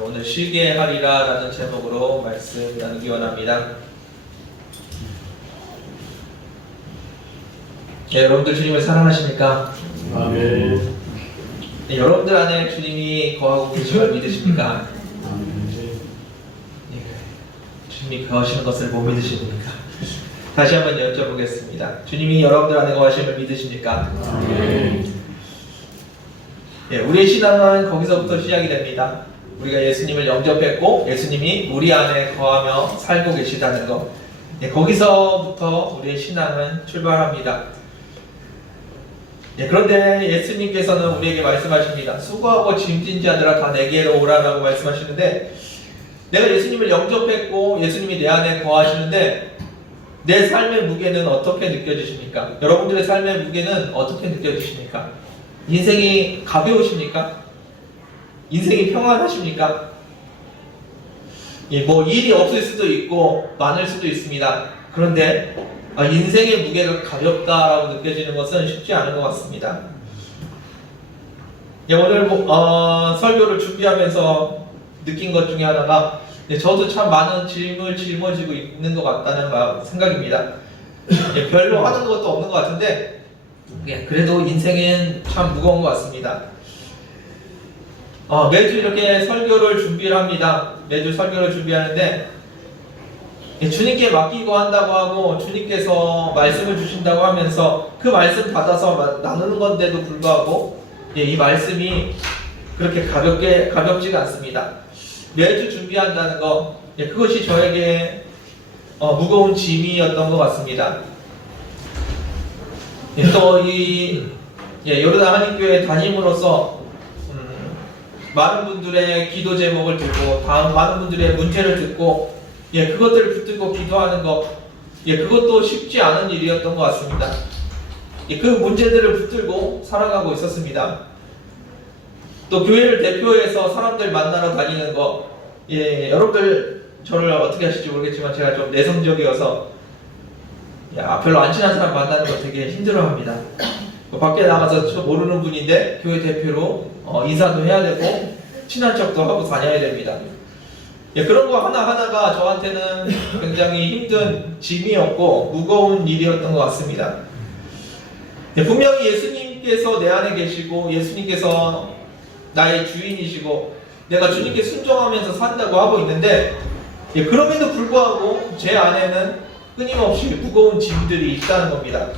오늘 쉬게 하리라 라는 제목으로 말씀 나누기 원합니다. 여러분들 주님을 사랑하십니까? 아멘. 여러분들 안에 주님이 거하고 계심을 믿으십니까? 주님이 거하시는 것을 못 믿으십니까? 다시 한번 여쭤보겠습니다. 주님이 여러분들 안에 거하심을 믿으십니까? 아멘. 우리의 신앙은 거기서부터 시작이 됩니다. 우리가 예수님을 영접했고 예수님이 우리 안에 거하며 살고 계시다는 것, 거기서부터 우리의 신앙은 출발합니다. 그런데 예수님께서는 우리에게 말씀하십니다. 수고하고 짐진 자들아 다 내게로 오라라고 말씀하시는데, 내가 예수님을 영접했고 예수님이 내 안에 거하시는데 내 삶의 무게는 어떻게 느껴지십니까? 여러분들의 삶의 무게는 어떻게 느껴지십니까? 인생이 가벼우십니까? 인생이 평안하십니까? 뭐 일이 없을 수도 있고 많을 수도 있습니다. 그런데 인생의 무게가 가볍다라고 느껴지는 것은 쉽지 않은 것 같습니다. 오늘 설교를 준비하면서 느낀 것 중에 하나가, 저도 참 많은 짐을 짊어지고 있는 것 같다는 생각입니다. 별로 하는 것도 없는 것 같은데 그래도 인생은 참 무거운 것 같습니다. 매주 이렇게 설교를 준비를 합니다. 매주 설교를 준비하는데 주님께 맡기고 한다고 하고 주님께서 말씀을 주신다고 하면서 그 말씀 받아서 나누는 건데도 불구하고 이 말씀이 그렇게 가볍지가 않습니다. 매주 준비한다는 것, 그것이 저에게 무거운 짐이었던 것 같습니다. 또 이 요르단 한인교회 담임으로서 많은 분들의 기도 제목을 듣고 많은 분들의 문제를 듣고 그것들을 붙들고 기도하는 것, 그것도 쉽지 않은 일이었던 것 같습니다. 그 문제들을 붙들고 살아가고 있었습니다. 또 교회를 대표해서 사람들 만나러 다니는 거, 여러분들 저를 어떻게 하실지 모르겠지만 제가 좀 내성적이어서 별로 안 친한 사람 만나는 거 되게 힘들어합니다. 밖에 나가서 저 모르는 분인데 교회 대표로 인사도 해야 되고 친한 척도 하고 다녀야 됩니다. 그런 거 하나하나가 저한테는 굉장히 힘든 짐이었고 무거운 일이었던 것 같습니다. 분명히 예수님께서 내 안에 계시고 예수님께서 나의 주인이시고 내가 주님께 순종하면서 산다고 하고 있는데, 그럼에도 불구하고 제 안에는 끊임없이 무거운 짐들이 있다는 겁니다.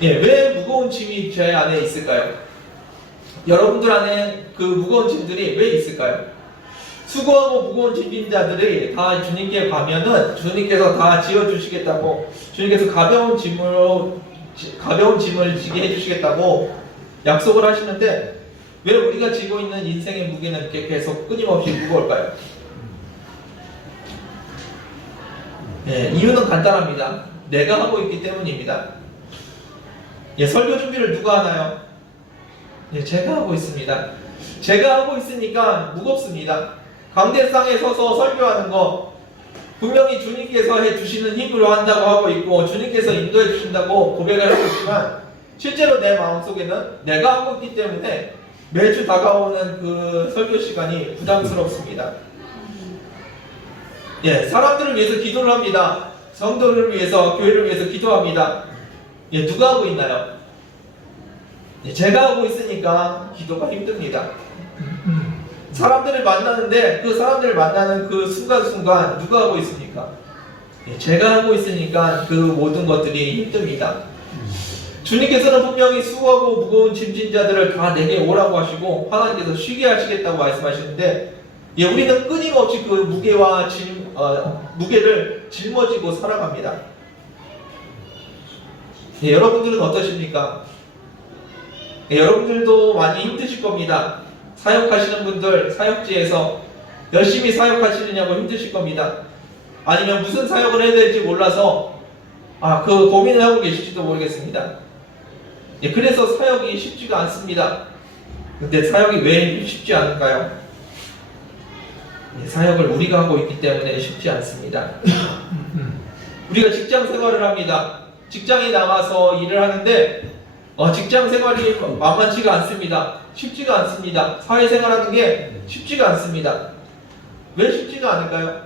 왜 무거운 짐이 제 안에 있을까요? 여러분들 안에 그 무거운 짐들이 왜 있을까요? 수고하고 무거운 짐진 자들이 다 주님께 가면은 주님께서 다 지어주시겠다고, 주님께서 가벼운 짐을 지게 해주시겠다고 약속을 하시는데, 왜 우리가 지고 있는 인생의 무게는 이렇게 계속 끊임없이 무거울까요? 이유는 간단합니다. 내가 하고 있기 때문입니다. 설교 준비를 누가 하나요? 제가 하고 있습니다. 제가 하고 있으니까 무겁습니다. 강대상에 서서 설교하는 거 분명히 주님께서 해주시는 힘으로 한다고 하고 있고 주님께서 인도해 주신다고 고백을 하고 있지만, 실제로 내 마음속에는 내가 하고 있기 때문에 매주 다가오는 그 설교 시간이 부담스럽습니다. 사람들을 위해서 기도를 합니다. 성도를 위해서, 교회를 위해서 기도합니다. 누가 하고 있나요? 제가 하고 있으니까 기도가 힘듭니다. 사람들을 만나는데 그 사람들을 만나는 그 순간순간 누가 하고 있습니까? 제가 하고 있으니까 그 모든 것들이 힘듭니다. 주님께서는 분명히 수고하고 무거운 짐진 자들을 다 내게 오라고 하시고 하나님께서 쉬게 하시겠다고 말씀하시는데, 우리는 끊임없이 그 무게를 짊어지고 살아갑니다. 여러분들은 어떠십니까? 여러분들도 많이 힘드실 겁니다. 사역하시는 분들, 사역지에서 열심히 사역하시느냐고 힘드실 겁니다. 아니면 무슨 사역을 해야 될지 몰라서 그 고민을 하고 계실지도 모르겠습니다. 그래서 사역이 쉽지가 않습니다. 근데 사역이 왜 쉽지 않을까요? 사역을 우리가 하고 있기 때문에 쉽지 않습니다. 우리가 직장 생활을 합니다. 직장에 나가서 일을 하는데 직장 생활이 만만치가 않습니다. 쉽지가 않습니다. 사회생활하는 게 쉽지가 않습니다. 왜 쉽지가 않을까요?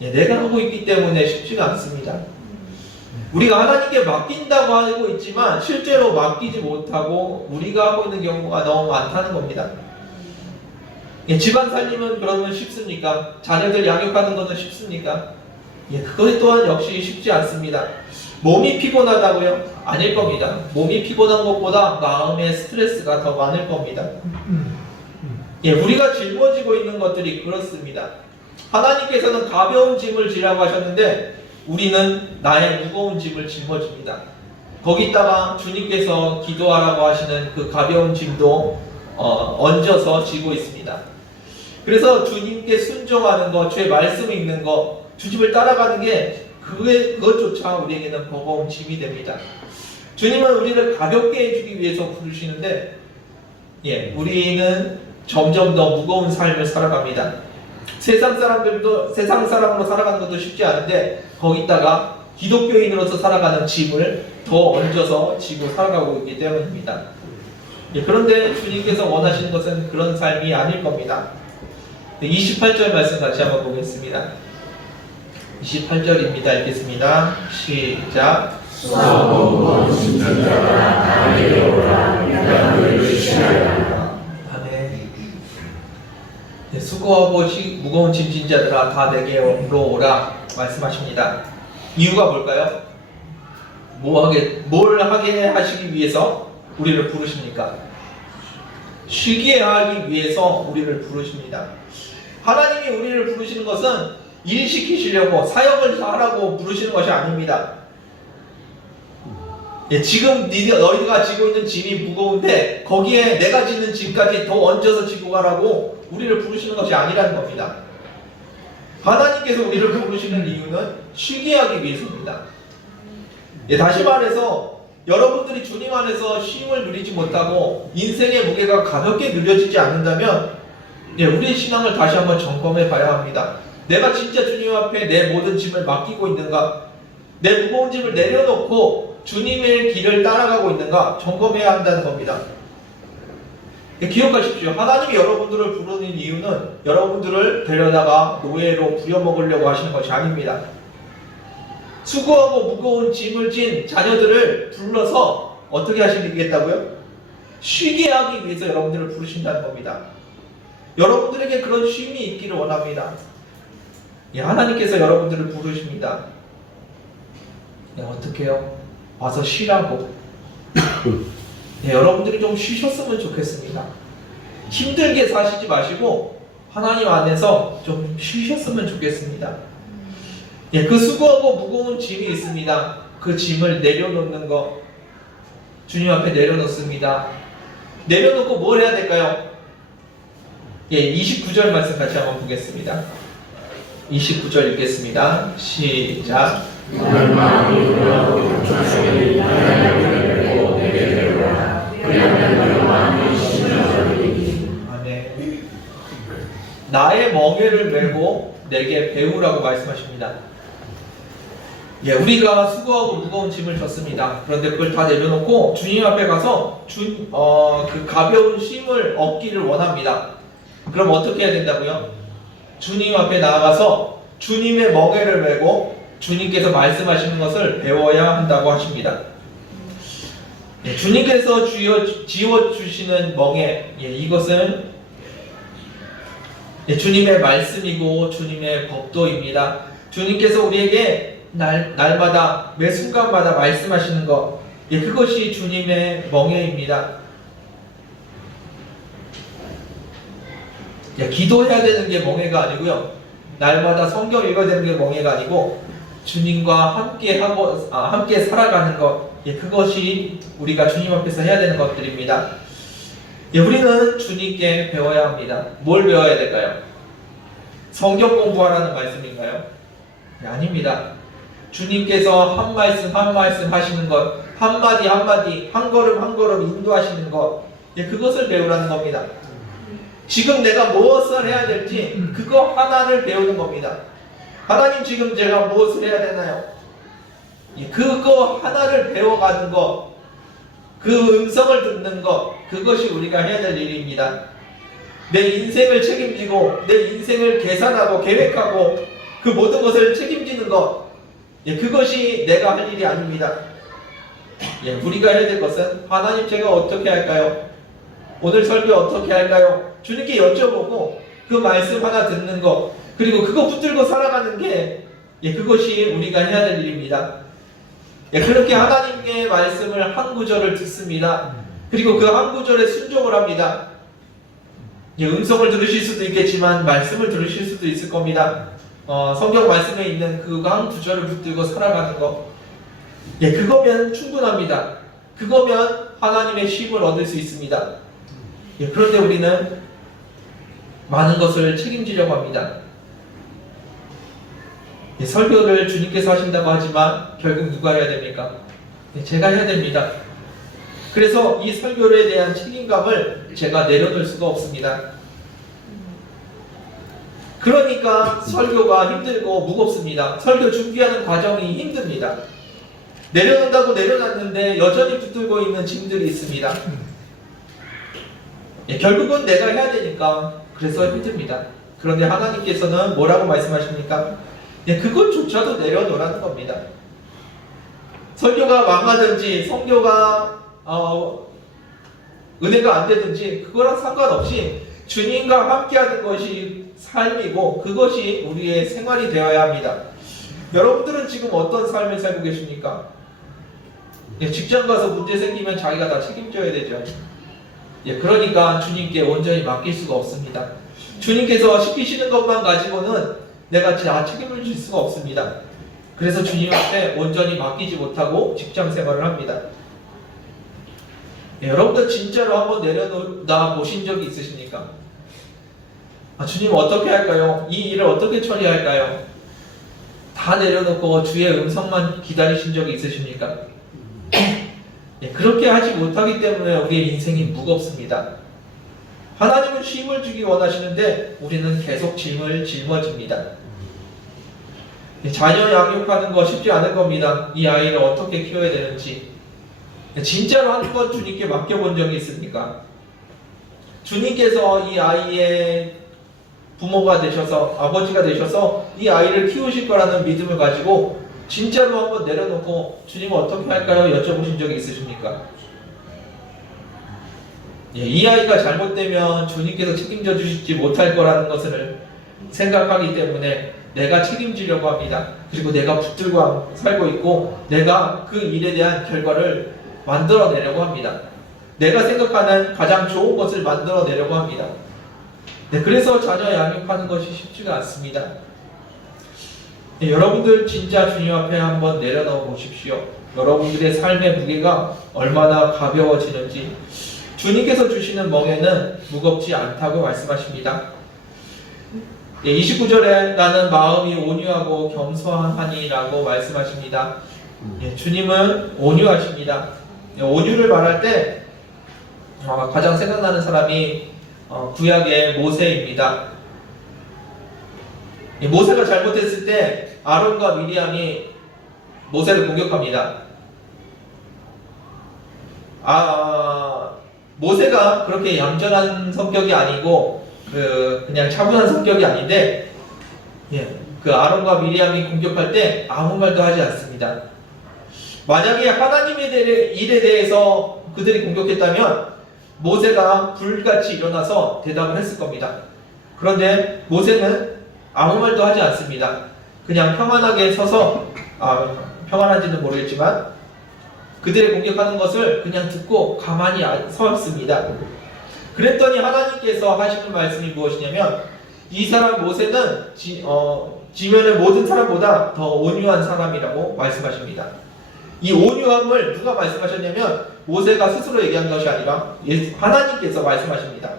내가 하고 있기 때문에 쉽지가 않습니다. 우리가 하나님께 맡긴다고 하고 있지만 실제로 맡기지 못하고 우리가 하고 있는 경우가 너무 많다는 겁니다. 집안 살림은 그러면 쉽습니까? 자녀들 양육하는 것은 쉽습니까? 그것 또한 역시 쉽지 않습니다. 몸이 피곤하다고요? 아닐 겁니다. 몸이 피곤한 것보다 마음의 스트레스가 더 많을 겁니다. 우리가 짊어지고 있는 것들이 그렇습니다. 하나님께서는 가벼운 짐을 지라고 하셨는데 우리는 나의 무거운 짐을 짊어집니다. 거기다가 주님께서 기도하라고 하시는 그 가벼운 짐도 얹어서 지고 있습니다. 그래서 주님께 순종하는 것, 주의 말씀 읽는 것, 주님을 따라가는 게 그것조차 우리에게는 버거운 짐이 됩니다. 주님은 우리를 가볍게 해주기 위해서 부르시는데 우리는 점점 더 무거운 삶을 살아갑니다. 세상 사람으로 살아가는 것도 쉽지 않은데 거기다가 기독교인으로서 살아가는 짐을 더 얹어서 지고 살아가고 있기 때문입니다. 그런데 주님께서 원하시는 것은 그런 삶이 아닐 겁니다. 28절 말씀 같이 한번 보겠습니다. 28절입니다. 읽겠습니다. 시작. 수고하고 무거운 짐진 자들아 다 내게로 오라 말씀하십니다. 이유가 뭘까요? 뭘 하게 하시기 위해서 우리를 부르십니까? 쉬게 하기 위해서 우리를 부르십니다. 하나님이 우리를 부르시는 것은 일 시키시려고 사역을 하라고 부르시는 것이 아닙니다. 지금 너희가 지고 있는 짐이 무거운데 거기에 내가 지는 짐까지 더 얹어서 지고 가라고 우리를 부르시는 것이 아니라는 겁니다. 하나님께서 우리를 부르시는 이유는 쉬게 하기 위해서입니다. 다시 말해서 여러분들이 주님 안에서 쉼을 누리지 못하고 인생의 무게가 가볍게 누려지지 않는다면 우리의 신앙을 다시 한번 점검해 봐야 합니다. 내가 진짜 주님 앞에 내 모든 짐을 맡기고 있는가? 내 무거운 짐을 내려놓고 주님의 길을 따라가고 있는가? 점검해야 한다는 겁니다. 기억하십시오. 하나님이 여러분들을 부르는 이유는 여러분들을 데려다가 노예로 부려먹으려고 하시는 것이 아닙니다. 수고하고 무거운 짐을 진 자녀들을 불러서 어떻게 하시겠다고요? 쉬게 하기 위해서 여러분들을 부르신다는 겁니다. 여러분들에게 그런 쉼이 있기를 원합니다. 하나님께서 여러분들을 부르십니다. 어떻게 해요? 와서 쉬라고. 여러분들이 좀 쉬셨으면 좋겠습니다. 힘들게 사시지 마시고 하나님 안에서 좀 쉬셨으면 좋겠습니다. 그 수고하고 무거운 짐이 있습니다. 그 짐을 내려놓는 거 주님 앞에 내려놓습니다. 내려놓고 뭘 해야 될까요? 29절 말씀 같이 한번 보겠습니다. 29절 읽겠습니다. 시작. 아멘. 나의 멍에를 메고 내게 배우라고 말씀하십니다. 우리가 수고하고 무거운 짐을 졌습니다. 그런데 그걸 다 내려놓고 주님 앞에 가서 그 가벼운 쉼을 얻기를 원합니다. 그럼 어떻게 해야 된다고요? 주님 앞에 나아가서 주님의 멍에를 메고 주님께서 말씀하시는 것을 배워야 한다고 하십니다. 주님께서 지어주시는 멍에, 이것은 주님의 말씀이고 주님의 법도입니다. 주님께서 우리에게 날마다 매 순간마다 말씀하시는 것, 그것이 주님의 멍에입니다. 기도해야 되는 게 멍에가 아니고요. 날마다 성경 읽어야 되는 게 멍에가 아니고 주님과 함께 살아가는 것, 그것이 우리가 주님 앞에서 해야 되는 것들입니다. 우리는 주님께 배워야 합니다. 뭘 배워야 될까요? 성경 공부하라는 말씀인가요? 아닙니다. 주님께서 한 말씀 한 말씀 하시는 것, 한마디 한마디, 한 걸음 한 걸음 인도하시는 것, 그것을 배우라는 겁니다. 지금 내가 무엇을 해야 될지 그거 하나를 배우는 겁니다. 하나님, 지금 제가 무엇을 해야 되나요? 그거 하나를 배워가는 것, 그 음성을 듣는 것, 그것이 우리가 해야 될 일입니다. 내 인생을 책임지고 내 인생을 계산하고 계획하고 그 모든 것을 책임지는 것, 그것이 내가 할 일이 아닙니다. 우리가 해야 될 것은 하나님 제가 어떻게 할까요? 오늘 설교 어떻게 할까요? 주님께 여쭤보고 그 말씀 하나 듣는 것, 그리고 그거 붙들고 살아가는 게 그것이 우리가 해야 될 일입니다. 그렇게 하나님의 말씀을 한 구절을 듣습니다. 그리고 그 한 구절에 순종을 합니다. 음성을 들으실 수도 있겠지만 말씀을 들으실 수도 있을 겁니다. 성경 말씀에 있는 그 한 구절을 붙들고 살아가는 것, 그거면 충분합니다. 그거면 하나님의 쉼을 얻을 수 있습니다. 그런데 우리는 많은 것을 책임지려고 합니다. 설교를 주님께서 하신다고 하지만 결국 누가 해야 됩니까? 제가 해야 됩니다. 그래서 이 설교에 대한 책임감을 제가 내려놓을 수가 없습니다. 그러니까 설교가 힘들고 무겁습니다. 설교 준비하는 과정이 힘듭니다. 내려놓는다고 내려놨는데 여전히 붙들고 있는 짐들이 있습니다. 결국은 내가 해야 되니까 그래서 힘듭니다. 그런데 하나님께서는 뭐라고 말씀하십니까? 그것조차도 내려놓으라는 겁니다. 설교가 망하든지 성교가 은혜가 안 되든지 그거랑 상관없이 주님과 함께하는 것이 삶이고 그것이 우리의 생활이 되어야 합니다. 여러분들은 지금 어떤 삶을 살고 계십니까? 직장 가서 문제 생기면 자기가 다 책임져야 되죠. 그러니까 주님께 온전히 맡길 수가 없습니다. 주님께서 시키시는 것만 가지고는 내가 다 책임을 질 수가 없습니다. 그래서 주님 앞에 온전히 맡기지 못하고 직장 생활을 합니다. 여러분들 진짜로 한번 내려놓아 보신 적이 있으십니까? 주님 어떻게 할까요? 이 일을 어떻게 처리할까요? 다 내려놓고 주의 음성만 기다리신 적이 있으십니까? 그렇게 하지 못하기 때문에 우리의 인생이 무겁습니다. 하나님은 쉼을 주기 원하시는데 우리는 계속 짐을 짊어집니다. 자녀 양육하는 거 쉽지 않을 겁니다. 이 아이를 어떻게 키워야 되는지. 진짜로 한 번 주님께 맡겨본 적이 있습니까? 주님께서 이 아이의 부모가 되셔서, 아버지가 되셔서 이 아이를 키우실 거라는 믿음을 가지고 진짜로 한번 내려놓고 주님 어떻게 할까요? 여쭤보신 적이 있으십니까? 이 아이가 잘못되면 주님께서 책임져 주시지 못할 거라는 것을 생각하기 때문에 내가 책임지려고 합니다. 그리고 내가 붙들고 살고 있고 내가 그 일에 대한 결과를 만들어내려고 합니다. 내가 생각하는 가장 좋은 것을 만들어내려고 합니다. 그래서 자녀 양육하는 것이 쉽지가 않습니다. 여러분들 진짜 주님 앞에 한번 내려놓아 보십시오. 여러분들의 삶의 무게가 얼마나 가벼워지는지. 주님께서 주시는 멍에는 무겁지 않다고 말씀하십니다. 29절에 나는 마음이 온유하고 겸손하니 라고 말씀하십니다. 주님은 온유하십니다. 온유를 말할 때 가장 생각나는 사람이 구약의 모세입니다. 모세가 잘못했을 때 아론과 미리암이 모세를 공격합니다. 모세가 그렇게 얌전한 성격이 아니고 그냥 차분한 성격이 아닌데 그 아론과 미리암이 공격할 때 아무 말도 하지 않습니다. 만약에 하나님의 일에 대해서 그들이 공격했다면 모세가 불같이 일어나서 대답을 했을 겁니다. 그런데 모세는 아무 말도 하지 않습니다. 그냥 평안하게 서서 평안한지는 모르겠지만 그들의 공격하는 것을 그냥 듣고 가만히 서 있습니다. 그랬더니 하나님께서 하시는 말씀이 무엇이냐면 이 사람 모세는 지면의 모든 사람보다 더 온유한 사람이라고 말씀하십니다. 이 온유함을 누가 말씀하셨냐면 모세가 스스로 얘기한 것이 아니라 하나님께서 말씀하십니다.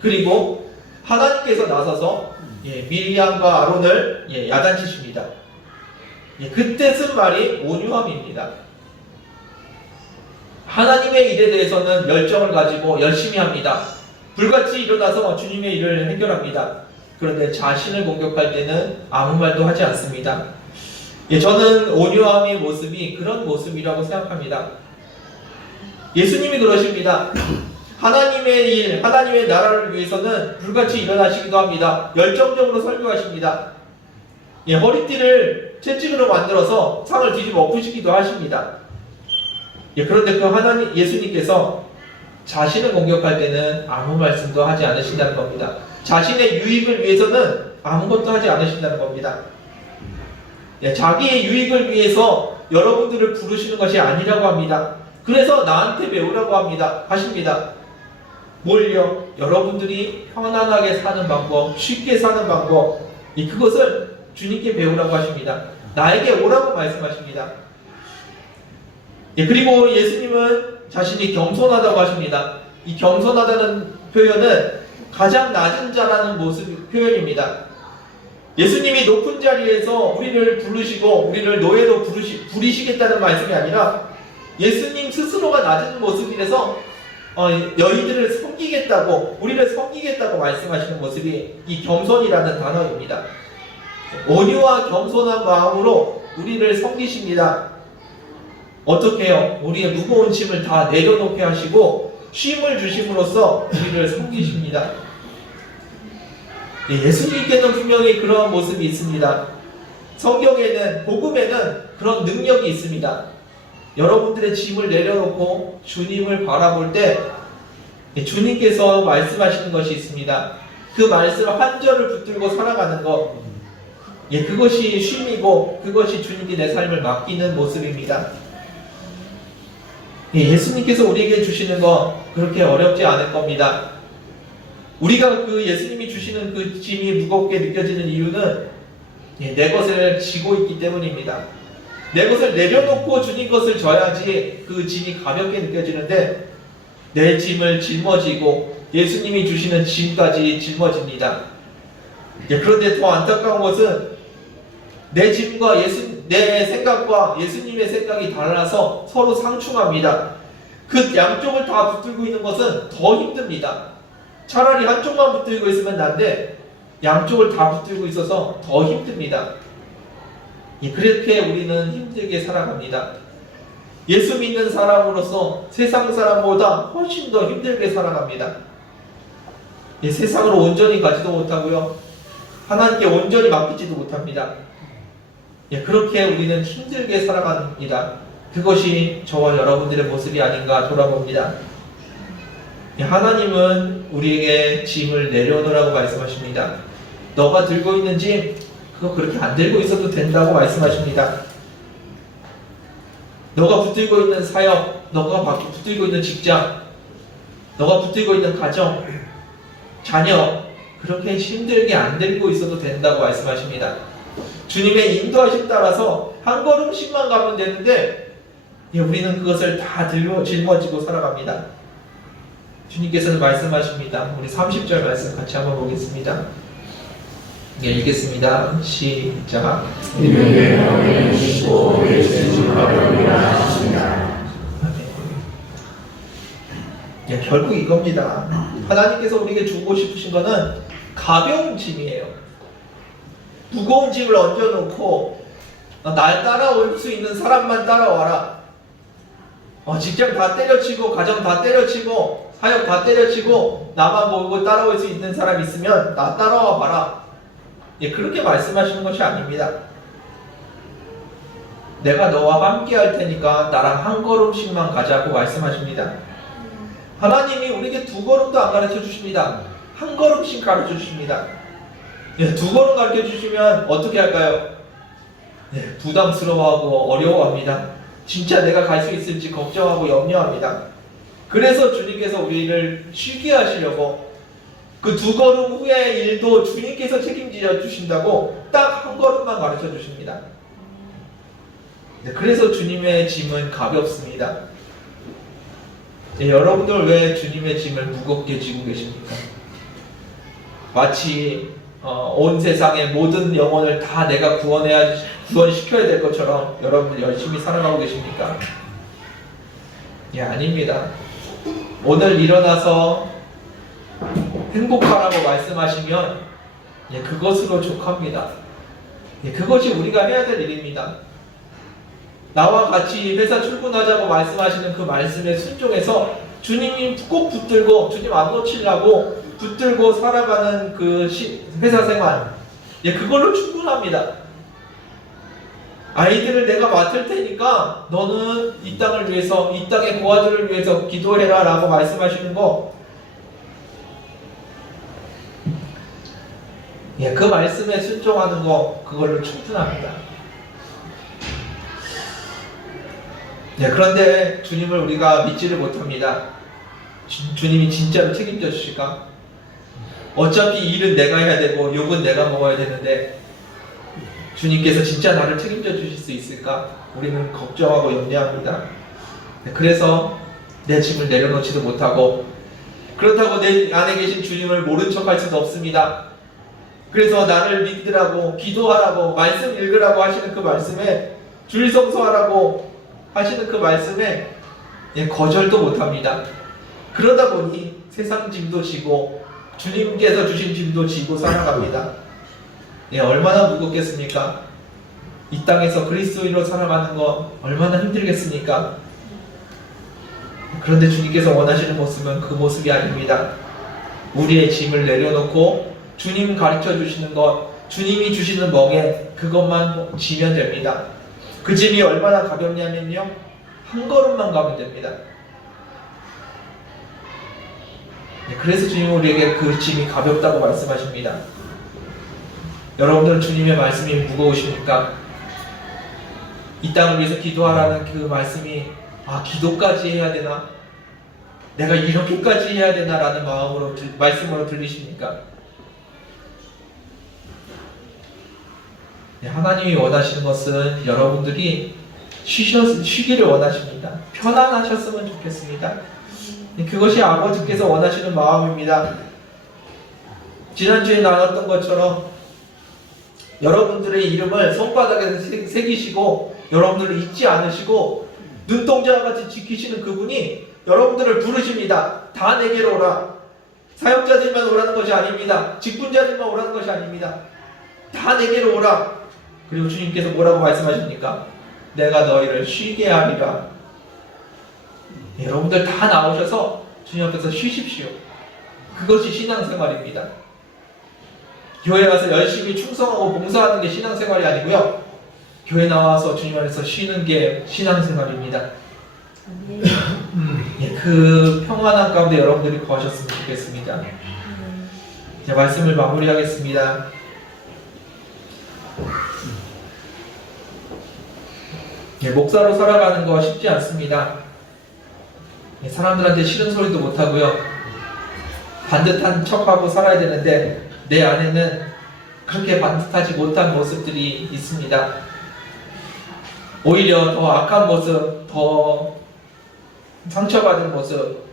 그리고 하나님께서 나서서 미리암과 아론을 야단치십니다. 그때 쓴 말이 온유함입니다. 하나님의 일에 대해서는 열정을 가지고 열심히 합니다. 불같이 일어나서 주님의 일을 해결합니다. 그런데 자신을 공격할 때는 아무 말도 하지 않습니다. 저는 온유함의 모습이 그런 모습이라고 생각합니다. 예수님이 그러십니다. 하나님의 일, 하나님의 나라를 위해서는 불같이 일어나시기도 합니다. 열정적으로 설교하십니다. 예, 허리띠를 채찍으로 만들어서 상을 뒤집어 엎으시기도 하십니다. 예, 그런데 그 하나님, 예수님께서 자신을 공격할 때는 아무 말씀도 하지 않으신다는 겁니다. 자신의 유익을 위해서는 아무것도 하지 않으신다는 겁니다. 예, 자기의 유익을 위해서 여러분들을 부르시는 것이 아니라고 합니다. 그래서 나한테 배우라고 하십니다. 뭘요? 여러분들이 편안하게 사는 방법, 쉽게 사는 방법, 그것을 주님께 배우라고 하십니다. 나에게 오라고 말씀하십니다. 예, 그리고 예수님은 자신이 겸손하다고 하십니다. 이 겸손하다는 표현은 가장 낮은 자라는 모습 표현입니다. 예수님이 높은 자리에서 우리를 부르시고 우리를 노예로 부리시겠다는 말씀이 아니라 예수님 스스로가 낮은 모습이라서 너희들을 섬기겠다고, 우리를 섬기겠다고 말씀하시는 모습이 이 겸손이라는 단어입니다. 온유와 겸손한 마음으로 우리를 섬기십니다. 어떻게 해요? 우리의 무거운 짐을 다 내려놓게 하시고 쉼을 주심으로써 우리를 섬기십니다. 예수님께는 분명히 그런 모습이 있습니다. 성경에는, 복음에는 그런 능력이 있습니다. 여러분들의 짐을 내려놓고 주님을 바라볼 때 주님께서 말씀하시는 것이 있습니다. 그 말씀 한 절을 붙들고 살아가는 것, 그것이 쉼이고 그것이 주님께 내 삶을 맡기는 모습입니다. 예수님께서 우리에게 주시는 것 그렇게 어렵지 않을 겁니다. 우리가 그 예수님이 주시는 그 짐이 무겁게 느껴지는 이유는 내 것을 지고 있기 때문입니다. 내 것을 내려놓고 주님 것을 져야지 그 짐이 가볍게 느껴지는데 내 짐을 짊어지고 예수님이 주시는 짐까지 짊어집니다. 그런데 더 안타까운 것은 내 짐과 내 생각과 예수님의 생각이 달라서 서로 상충합니다. 그 양쪽을 다 붙들고 있는 것은 더 힘듭니다. 차라리 한쪽만 붙들고 있으면 난데 양쪽을 다 붙들고 있어서 더 힘듭니다. 그렇게 우리는 힘들게 살아갑니다. 예수 믿는 사람으로서 세상 사람보다 훨씬 더 힘들게 살아갑니다. 세상으로 온전히 가지도 못하고요, 하나님께 온전히 맡기지도 못합니다. 그렇게 우리는 힘들게 살아갑니다. 그것이 저와 여러분들의 모습이 아닌가 돌아봅니다. 하나님은 우리에게 짐을 내려놓으라고 말씀하십니다. 너가 들고 있는 짐, 그거 그렇게 안 들고 있어도 된다고 말씀하십니다. 너가 붙들고 있는 사역, 너가 붙들고 있는 직장, 너가 붙들고 있는 가정, 자녀, 그렇게 힘들게 안 들고 있어도 된다고 말씀하십니다. 주님의 인도하심 따라서 한 걸음씩만 가면 되는데 우리는 그것을 다 짊어지고 살아갑니다. 주님께서는 말씀하십니다. 우리 30절 말씀 같이 한번 보겠습니다. 읽겠습니다. 시작. 결국 이겁니다. 하나님께서 우리에게 주고 싶으신 것은 가벼운 짐이에요. 무거운 짐을 얹어놓고 날 따라올 수 있는 사람만 따라와라. 직장 다 때려치고 가정 다 때려치고 사역 다 때려치고 나만 보고 따라올 수 있는 사람 있으면 나 따라와 봐라. 그렇게 말씀하시는 것이 아닙니다. 내가 너와 함께 할 테니까 나랑 한 걸음씩만 가자고 말씀하십니다. 하나님이 우리에게 두 걸음도 안 가르쳐 주십니다. 한 걸음씩 가르쳐 주십니다. 두 걸음 가르쳐 주시면 어떻게 할까요? 부담스러워하고 어려워합니다. 진짜 내가 갈 수 있을지 걱정하고 염려합니다. 그래서 주님께서 우리를 쉬게 하시려고 그 두 걸음 후의 일도 주님께서 책임져 주신다고 딱 한 걸음만 가르쳐 주십니다. 그래서 주님의 짐은 가볍습니다. 여러분들 왜 주님의 짐을 무겁게 지고 계십니까? 마치 온 세상의 모든 영혼을 다 내가 구원시켜야 될 것처럼 여러분들 열심히 살아가고 계십니까? 아닙니다. 오늘 일어나서 행복하라고 말씀하시면 그것으로 족합니다. 그것이 우리가 해야 될 일입니다. 나와 같이 회사 출근하자고 말씀하시는 그 말씀에 순종해서 주님이 꼭 붙들고 주님 안 놓치려고 붙들고 살아가는 그 회사 생활, 예, 그걸로 충분합니다. 아이들을 내가 맡을 테니까 너는 이 땅을 위해서, 이 땅의 고아들을 위해서 기도해라 라고 말씀하시는 거, 예, 그 말씀에 순종하는 거, 그걸로 충분합니다. 예, 그런데 주님을 우리가 믿지를 못합니다. 주님이 진짜로 책임져 주실까? 어차피 일은 내가 해야 되고 욕은 내가 먹어야 되는데 주님께서 진짜 나를 책임져 주실 수 있을까? 우리는 걱정하고 염려합니다. 네, 그래서 내 짐을 내려놓지도 못하고, 그렇다고 내 안에 계신 주님을 모른 척 할 수도 없습니다. 그래서 나를 믿으라고, 기도하라고, 말씀 읽으라고 하시는 그 말씀에, 주일 성수하라고 하시는 그 말씀에, 예, 거절도 못합니다. 그러다 보니 세상 짐도 지고 주님께서 주신 짐도 지고 살아갑니다. 예, 얼마나 무겁겠습니까? 이 땅에서 그리스도인으로 살아가는 거 얼마나 힘들겠습니까? 그런데 주님께서 원하시는 모습은 그 모습이 아닙니다. 우리의 짐을 내려놓고 주님 가르쳐 주시는 것, 주님이 주시는 멍에 그것만 지면 됩니다. 그 짐이 얼마나 가볍냐면요, 한 걸음만 가면 됩니다. 네, 그래서 주님은 우리에게 그 짐이 가볍다고 말씀하십니다. 여러분들은 주님의 말씀이 무거우십니까? 이 땅을 위해서 기도하라는 그 말씀이, 아, 기도까지 해야 되나? 내가 이렇게까지 해야 되나? 라는 마음으로 말씀으로 들리십니까? 네, 하나님이 원하시는 것은 여러분들이 쉬기를 원하십니다. 편안하셨으면 좋겠습니다. 네, 그것이 아버지께서 원하시는 마음입니다. 지난주에 나눴던 것처럼 여러분들의 이름을 손바닥에 새기시고 여러분들을 잊지 않으시고 눈동자와 같이 지키시는 그분이 여러분들을 부르십니다. 다 내게로 오라. 사역자들만 오라는 것이 아닙니다. 직분자들만 오라는 것이 아닙니다. 다 내게로 오라. 그리고 주님께서 뭐라고 말씀하십니까? 내가 너희를 쉬게 하리라. 여러분들 다 나오셔서 주님 앞에서 쉬십시오. 그것이 신앙생활입니다. 교회 와서 열심히 충성하고 봉사하는 게 신앙생활이 아니고요, 교회 나와서 주님 안에서 쉬는 게 신앙생활입니다. 예, 그 평안한 가운데 여러분들이 거하셨으면 좋겠습니다. 이제 말씀을 마무리하겠습니다. 예, 목사로 살아가는 거 쉽지 않습니다. 예, 사람들한테 싫은 소리도 못하고요, 반듯한 척하고 살아야 되는데 내 안에는 그렇게 반듯하지 못한 모습들이 있습니다. 오히려 더 악한 모습, 더 상처받은 모습,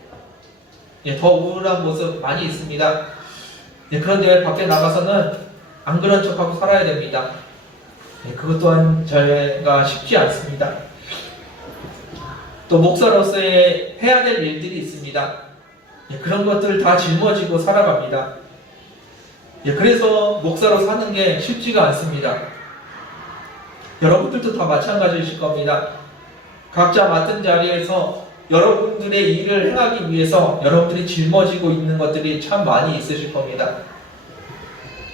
예, 더 우울한 모습 많이 있습니다. 예, 그런데 밖에 나가서는 안 그런 척하고 살아야 됩니다. 예, 그것 또한 저희가 쉽지 않습니다. 또 목사로서의 해야 될 일들이 있습니다. 예, 그런 것들 다 짊어지고 살아갑니다. 예, 그래서 목사로 사는 게 쉽지가 않습니다. 여러분들도 다 마찬가지이실 겁니다. 각자 맡은 자리에서 여러분들의 일을 행하기 위해서 여러분들이 짊어지고 있는 것들이 참 많이 있으실 겁니다.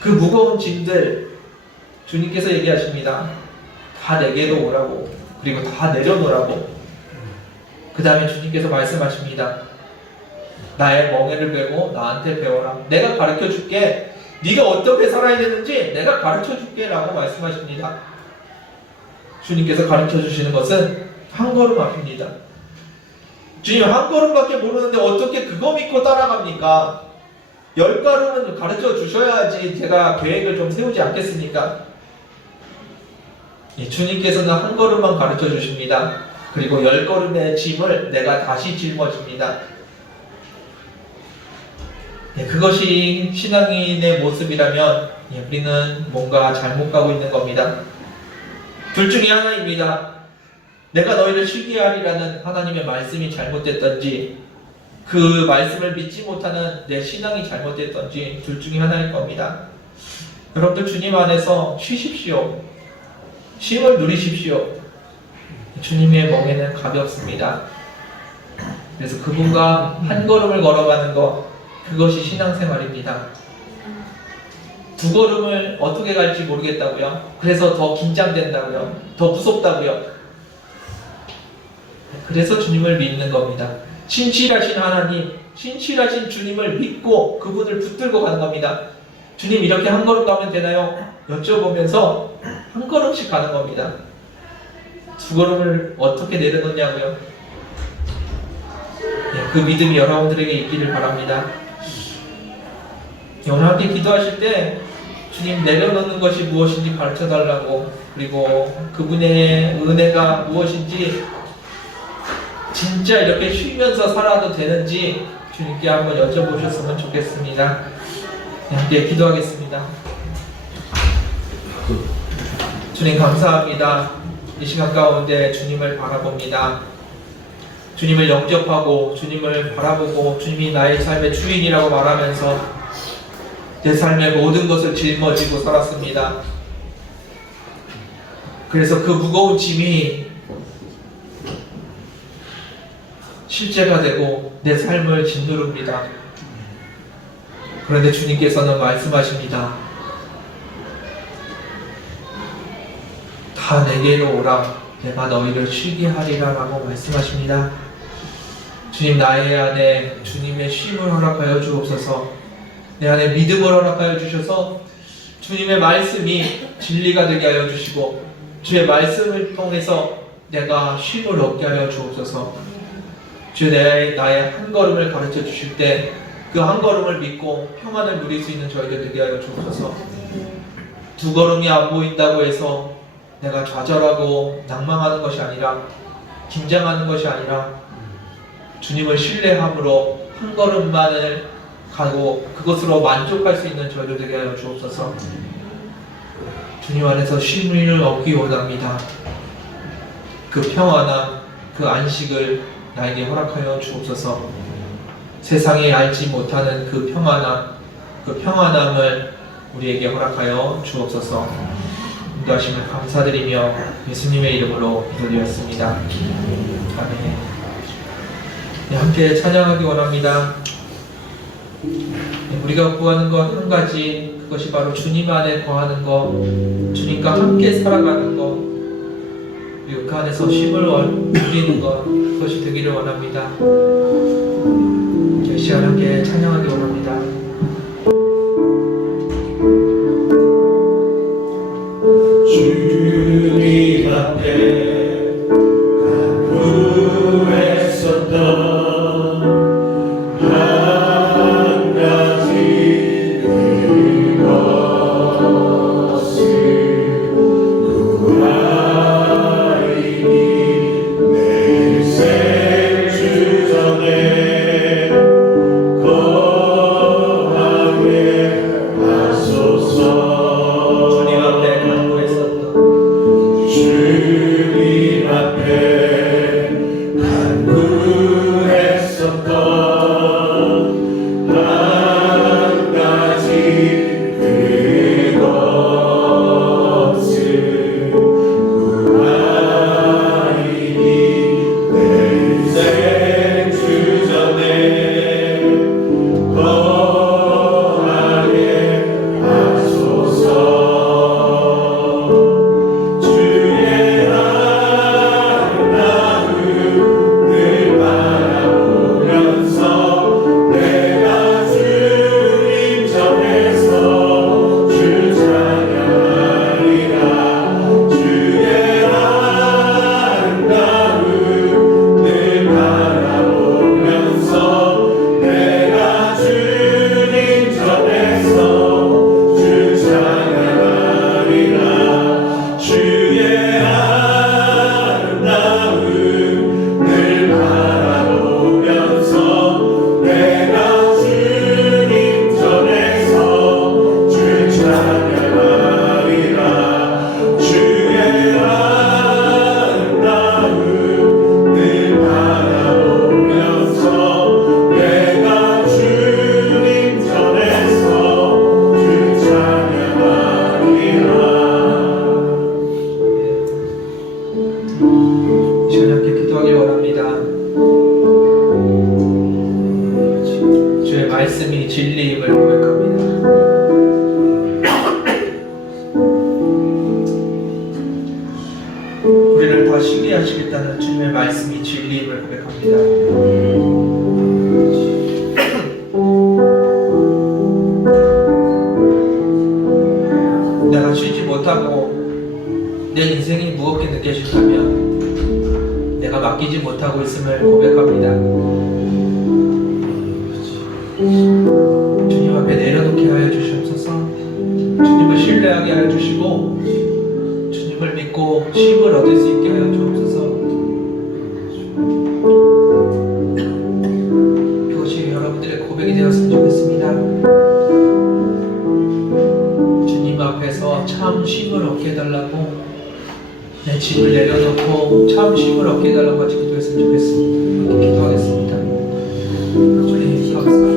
그 무거운 짐들 주님께서 얘기하십니다. 다 내게로 오라고, 그리고 다 내려놓으라고. 그 다음에 주님께서 말씀하십니다. 나의 멍에를 메고 나한테 배워라. 내가 가르쳐 줄게. 네가 어떻게 살아야 되는지 내가 가르쳐 줄게 라고 말씀하십니다. 주님께서 가르쳐 주시는 것은 한 걸음 앞입니다. 주님 한 걸음밖에 모르는데 어떻게 그거 믿고 따라갑니까? 10걸음은 가르쳐 주셔야지 제가 계획을 좀 세우지 않겠습니까? 예, 주님께서는 한 걸음만 가르쳐 주십니다. 그리고 10걸음의 짐을 내가 다시 짊어집니다. 예, 그것이 신앙인의 모습이라면 예, 우리는 뭔가 잘못 가고 있는 겁니다. 둘 중에 하나입니다. 내가 너희를 쉬게 하리라는 하나님의 말씀이 잘못됐던지, 그 말씀을 믿지 못하는 내 신앙이 잘못됐던지 둘 중에 하나일 겁니다. 여러분들 주님 안에서 쉬십시오. 쉼을 누리십시오. 주님의 멍에는 가볍습니다. 그래서 그분과 한 걸음을 걸어가는 것, 그것이 신앙생활입니다. 두 걸음을 어떻게 갈지 모르겠다고요? 그래서 더 긴장된다고요? 더 무섭다고요? 그래서 주님을 믿는 겁니다. 신실하신 하나님, 신실하신 주님을 믿고 그분을 붙들고 가는 겁니다. 주님 이렇게 한 걸음 가면 되나요? 여쭤보면서 한 걸음씩 가는 겁니다. 두 걸음을 어떻게 내려놓냐고요? 그 믿음이 여러분들에게 있기를 바랍니다. 오늘 함께 기도하실 때 주님 내려놓는 것이 무엇인지 가르쳐달라고, 그리고 그분의 은혜가 무엇인지 진짜 이렇게 쉬면서 살아도 되는지 주님께 한번 여쭤보셨으면 좋겠습니다. 함께 기도하겠습니다. 주님 감사합니다. 이 시간 가운데 주님을 바라봅니다. 주님을 영접하고 주님을 바라보고 주님이 나의 삶의 주인이라고 말하면서 내 삶의 모든 것을 짊어지고 살았습니다. 그래서 그 무거운 짐이 실제가 되고 내 삶을 짓누릅니다. 그런데 주님께서는 말씀하십니다. 다 내게로 오라, 내가 너희를 쉬게 하리라 라고 말씀하십니다. 주님, 나의 안에 주님의 쉼을 허락하여 주옵소서. 내 안에 믿음을 허락하여 주셔서 주님의 말씀이 진리가 되게 하여 주시고 주의 말씀을 통해서 내가 쉼을 얻게 하여 주옵소서. 주, 나의 한 걸음을 가르쳐 주실 때 그 한 걸음을 믿고 평안을 누릴 수 있는 저희들 되게 하여 주옵소서. 두 걸음이 안 보인다고 해서 내가 좌절하고 낭망하는 것이 아니라, 긴장하는 것이 아니라 주님을 신뢰함으로 한 걸음만을 가고 그것으로 만족할 수 있는 저희들 되게 하여 주옵소서. 주님 안에서 쉼을 얻기 원합니다. 그 평안함, 그 안식을 나에게 허락하여 주옵소서. 세상이 알지 못하는 그 평안함, 그 평안함을 우리에게 허락하여 주옵소서. 인도하심을 감사드리며 예수님의 이름으로 기도드렸습니다. 아멘. 네, 함께 찬양하기 원합니다. 우리가 구하는 것 한 가지, 그것이 바로 주님 안에 거하는 것, 주님과 함께 살아가는 것, 그리고 그 안에서 쉼을 누리는 것, 그것이 되기를 원합니다. 이 시간 함께 찬양하기 원합니다. 주님 앞에 간구했었던 한 가지 그것을 구하리니 내 생주 전에 말씀이 진리임을 고백합니다. 우리를 더 신뢰하시겠다는 주님의 말씀이 진리임을 고백합니다. 내가 쉬지 못하고 내 인생이 무겁게 느껴진다면 내가 맡기지 못하고 있음을 고백합니다. 주님 앞에 내려놓게 하여 주시옵소서. 주님을 신뢰하게 하여 주시고 주님을 믿고 쉼을 얻을 수 있게 하여 주옵소서. 이것이 여러분들의 고백이 되었으면 좋겠습니다. 주님 앞에서 참 쉼을 얻게 해달라고, 내 짐을 내려놓고 참 쉼을 얻게 해달라고 같이 기도했으면 좋겠습니다. 이렇게 기도하겠습니다. 주님 감사합니다.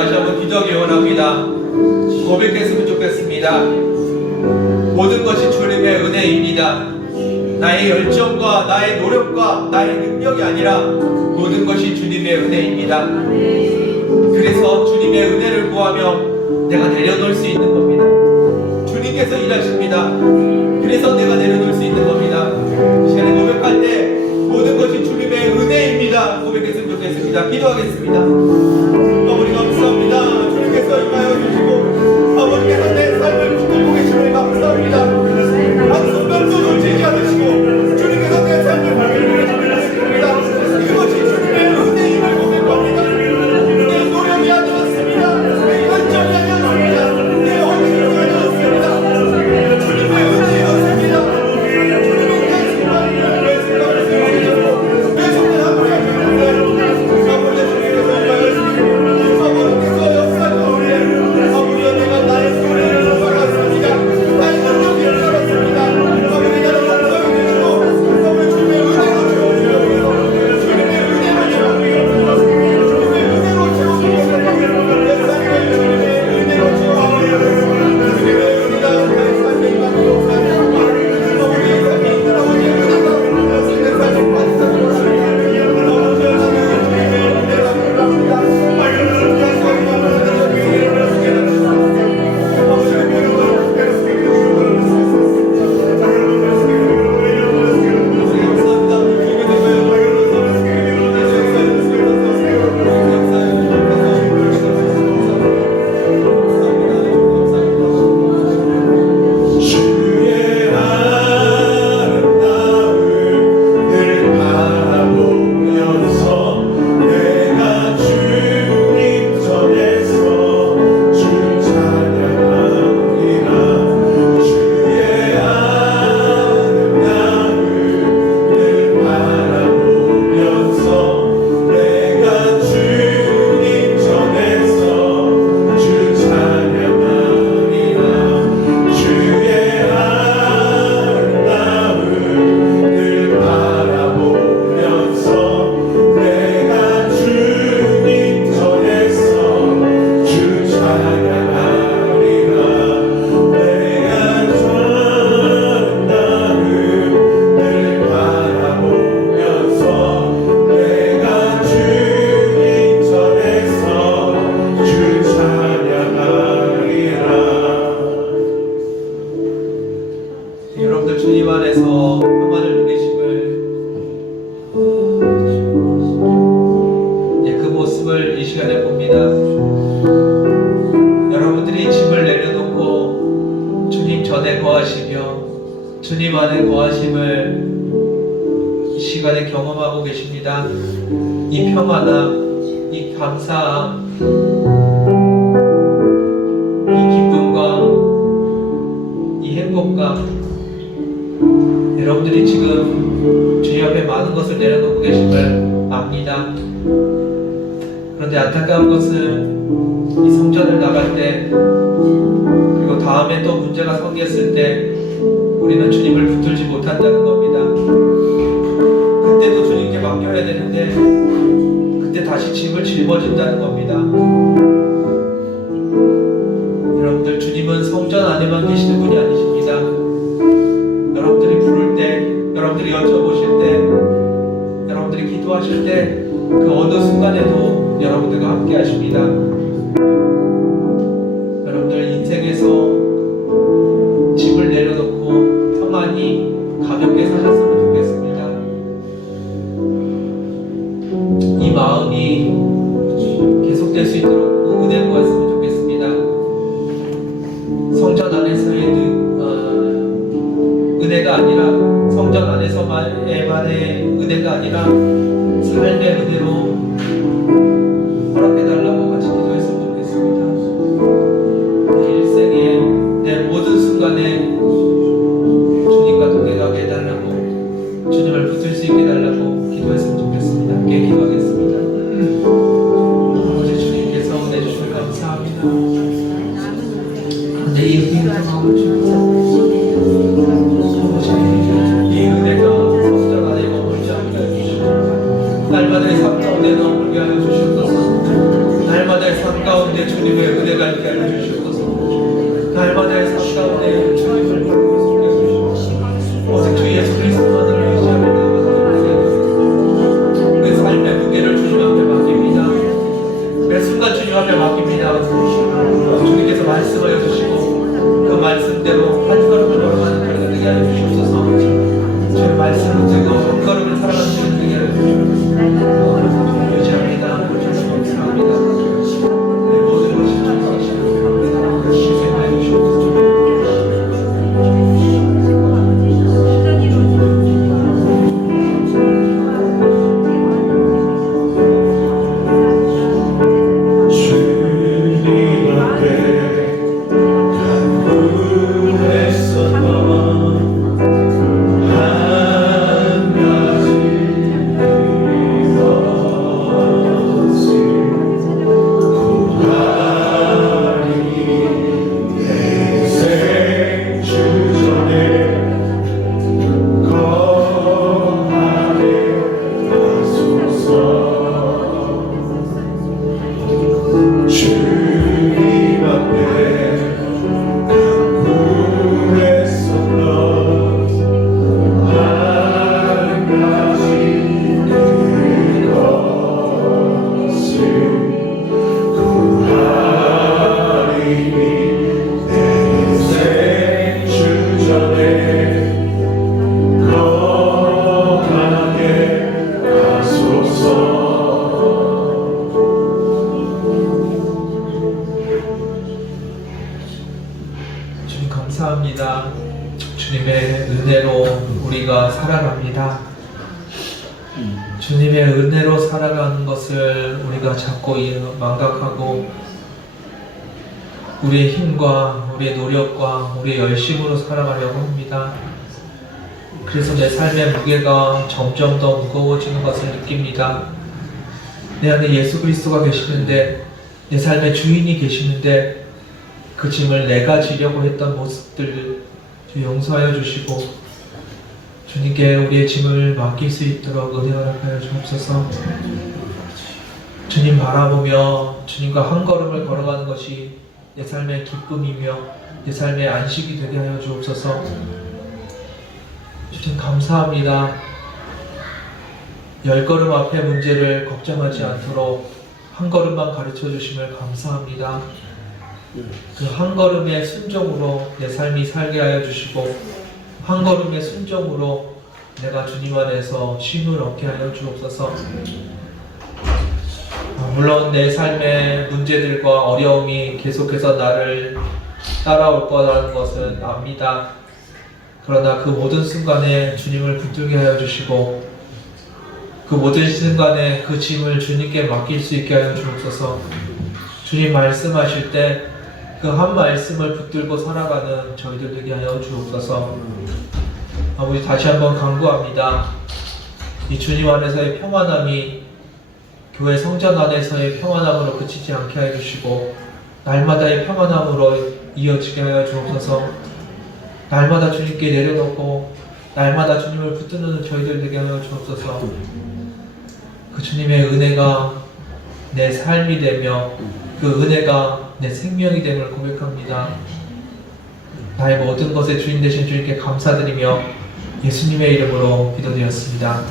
다시 한번 기도하기 원합니다. 고백했으면 좋겠습니다. 모든 것이 주님의 은혜입니다. 나의 열정과 나의 노력과 나의 능력이 아니라 모든 것이 주님의 은혜입니다. 그래서 주님의 은혜를 구하며 내가 내려놓을 수 있는 겁니다. 주님께서 일하십니다. 그래서 내가 내려놓을 수 있는 겁니다. 시간에 고백할 때 모든 것이 주님의 은혜입니다. 고백했으면 좋겠습니다. 기도하겠습니다. 아버지 감사합니다. 주님께서 임하여 주시고 아버지께서 내 삶을 붙들고 계심을 감사합니다. 한순간도 놓치지 않으시고 주님께서 내 삶을 발견해 주셨습니다. 그것이 주님의 은혜임을 고백합니다. 내 노력이 아니었습니다. 내 열정이 아니었습니다. 내 헌신이 아니었습니다. 주님의 은혜였습니다. 주님의 내 순간을 내 생각을 세워주셨고 내 손을 함께 하셨는데 아버지 주님께서 임하여 주시고 주님 안에 거하심을 이 시간에 경험하고 계십니다. 이 평안함, 이 감사함, 이 기쁨과 이 행복감, 여러분들이 지금 주님 앞에 많은 것을 내려놓고 계심을 압니다. 그런데 안타까운 것은 이 성전을 나갈 때, 그리고 다음에 또 문제가 생겼을 때 우리는 주님을 붙들지 못한다는 겁니다. 그때도 주님께 맡겨야 되는데 그때 다시 짐을 짊어진다는 겁니다. 여러분들, 주님은 성전 안에만 계시는 분이 아니십니다. 여러분들이 부를 때, 여러분들이 여쭤보실 때, 여러분들이 기도하실 때 그 어느 순간에도 여러분들과 함께 하십니다. 여러분들 인생에서 짐을 내려놓고 평안히 가볍게 사셨으면 좋겠습니다. 이 마음이 계속될 수 있도록 그 은혜 구했으면 좋겠습니다. 성전 안에서의 은혜가 아니라, 성전 안에서만의 은혜가 아니라 삶의 은혜로 허락해달라고 같이 기도했으면 좋겠습니다. 내 일생에, 내 모든 순간에 주님과 동행하게 해달라고, 주님을 붙들 수 있게 해달라고 기도했으면 좋겠습니다. 함께 기도하겠습니다. 아버지, 주님께서 은혜 주시면 감사합니다. 내 이 은혜를 마음을 주셔서 이 은혜가 성전 안에 머물지 않게 해주시고, 날마다의 삶 가운데 머물게 하여 주시옵소서. 날마다의 삶 가운데 주님의 은혜가 있게 하여 주시옵소서. 날마다의 삶 가운데 주님을 바라보고 속해 주시옵소서. 오직 주 예수 그리스도만을 의지하며 나아가는 그 삶의 무게를 주님 앞에 맡깁니다. 매 순간 주님 앞에 맡깁니다. 주님께서 말씀하여 주시고 그 말씀대로 한 걸음을 걸어가는 저희가 되게 하여 주시옵소서. 주의 말씀을 듣고 한 걸음을 살아가는 저희가 되게 하여 주시옵소서. 유지합니다. 감사합니다. 내 모든 것이 주님이시옵소서. 희생하여 주시옵소서. 주님 앞에 간구했었던 한 가지 것을 구하리. 내 생주전에 거하게 하소서. 주님 앞에 간구했었던 한 가지 그것을 구하리니 내 생주전에 거하게 하소서. 주님 감사합니다. 주님의 은혜로 우리가 살아갑니다. 주님의 은혜로 살아가는 것을 우리가 자꾸 망각하고 우리의 힘과 우리의 노력과 우리의 열심으로 살아가려고 합니다. 그래서 내 삶의 무게가 점점 더 무거워지는 것을 느낍니다. 내 안에 예수 그리스도가 계시는데, 내 삶의 주인이 계시는데 그 짐을 내가 지려고 했던 모습들 주 용서하여 주시고 주님께 우리의 짐을 맡길 수 있도록 은혜 허락하여 주옵소서. 주님 바라보며 주님과 한 걸음을 걸어가는 것이 내 삶의 기쁨이며 내 삶의 안식이 되게 하여 주옵소서. 주님 감사합니다. 10걸음 앞의 문제를 걱정하지 않도록 한 걸음만 가르쳐 주심을 감사합니다. 그 한 걸음의 순종으로 내 삶이 살게 하여 주시고 한 걸음의 순종으로 내가 주님 안에서 쉼을 얻게 하여 주옵소서. 물론 내 삶의 문제들과 어려움이 계속해서 나를 따라올 거라는 것은 압니다. 그러나 그 모든 순간에 주님을 붙들게 하여 주시고 그 모든 순간에 그 짐을 주님께 맡길 수 있게 하여 주옵소서. 주님 말씀하실 때 그 한 말씀을 붙들고 살아가는 저희들 되게 하여 주옵소서. 아버지 다시 한번 간구합니다. 이 주님 안에서의 평안함이 교회 성전 안에서의 평안함으로 그치지 않게 하여 주시고 날마다의 평안함으로 이어지게 하여 주옵소서. 날마다 주님께 내려놓고 날마다 주님을 붙드는 저희들 되게 하여 주옵소서. 그 주님의 은혜가 내 삶이 되며 그 은혜가 내 생명이 됨을 고백합니다. 나의 모든 것의 주인 되신 주님께 감사드리며 예수님의 이름으로 기도드렸습니다.